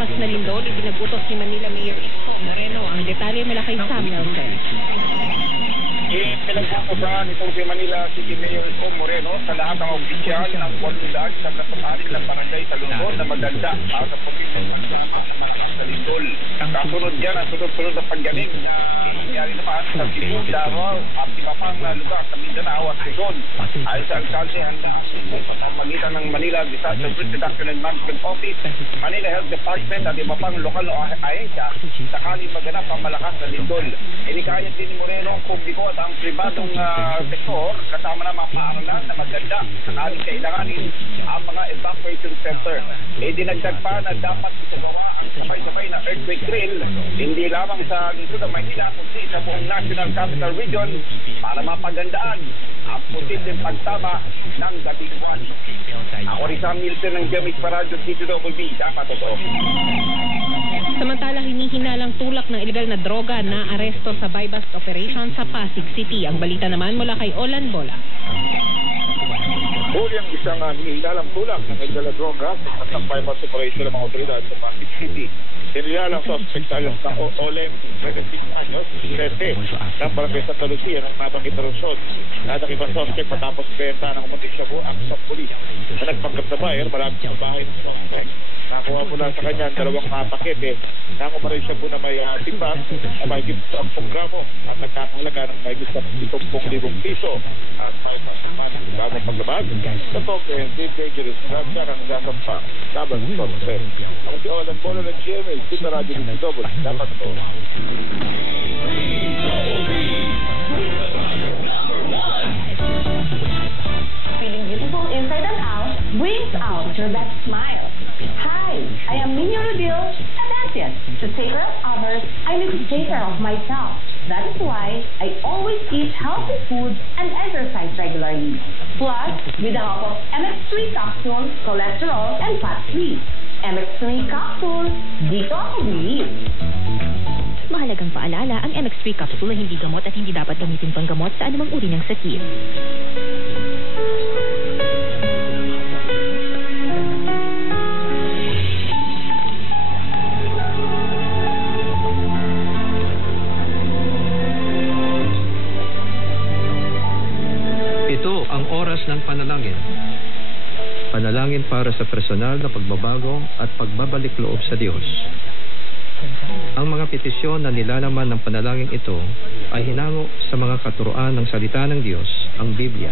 malakas na lindol, ipinagutos ni Manila Mayor Isko Moreno. Ang detalye mula kay Sam Nelson. Pinagpupusahan itong si Manila City Mayor Isko Moreno sa lahat ng opisyal ng 876 na barangay sa Luzon na maganda para sa posisyon sa lindol. Kasunod yan ang sunod-sunod na paggaling na nangyari naman sa Cebu, Davao at iba pang lugar sa Mindanao at Luzon. Ayon sa alkalde, handa ang magitan ng Manila Disaster Risk Reduction and Management Office, Manila Health Department at iba pang lokal o ahensya sakaling maganap ang malakas na lindol. Inikayat din ni Moreno ang publiko at ang pribadong sektor kasama na mga paaralan na maganda sakaling kailanganin ang mga evacuation center. Dinagdag pa na dapat isagawa ang sabay-sabay na earthquake drill hindi lamang sa lungsod ng Maynila kundi sa buong National Capital Region para mapagandaan ang posibleng pagtama ng dating buwan. Ako rin Sam Milton ng Gemix Paradyo TWB. Dapat totoo. Samantala, hinihinalang tulak ng ilegal na droga na aresto sa buy-bust operation sa Pasig City. Ang balita naman mula kay Olan Bola. Huli ang isang hinihinalang tulak ng ilegal na droga sa buy-bust operation ng mga otoridad sa Pasig City. Hinilalang suspect alas ng Olem, 26 anyos, 13, ng Barangay Santa Lucia ng nabanggit na Luzon. Nadang ibang suspect matapos benta ng umuntik siya buang sa pulis na nagpanggap sa buyer malapit sa bahay ng suspect. Nakuha mula sa kanya dalawang pakete na umaray siya po na may timbang na may 10 gramo at nagkakahalaga ng may 70,000 piso at may ng paglabag sa comprehensive dangerous drugs na ang nasampa laban sa suspect. Ako si Olan Bola ng GMA, Sita Radio Double. Dapat ito. Feeling beautiful inside and out brings out your best smile. Hi, I am Minnie Rodil, a Dacian. To take care of others, I need to take care of myself. That is why I always eat healthy food and exercise regularly. Plus, with the help of MX3 capsule, cholesterol, and fat-free. MX3 capsule, dito ako believe. Mahalagang paalala, ang MX3 capsule ay hindi gamot at hindi dapat gamitin panggamot sa anumang uri ng sakit. Ito ang oras ng panalangin. Panalangin para sa personal na pagbabago at pagbabalik loob sa Diyos. Ang mga petisyon na nilalaman ng panalangin ito ay hinango sa mga katuruan ng salita ng Diyos, ang Biblia.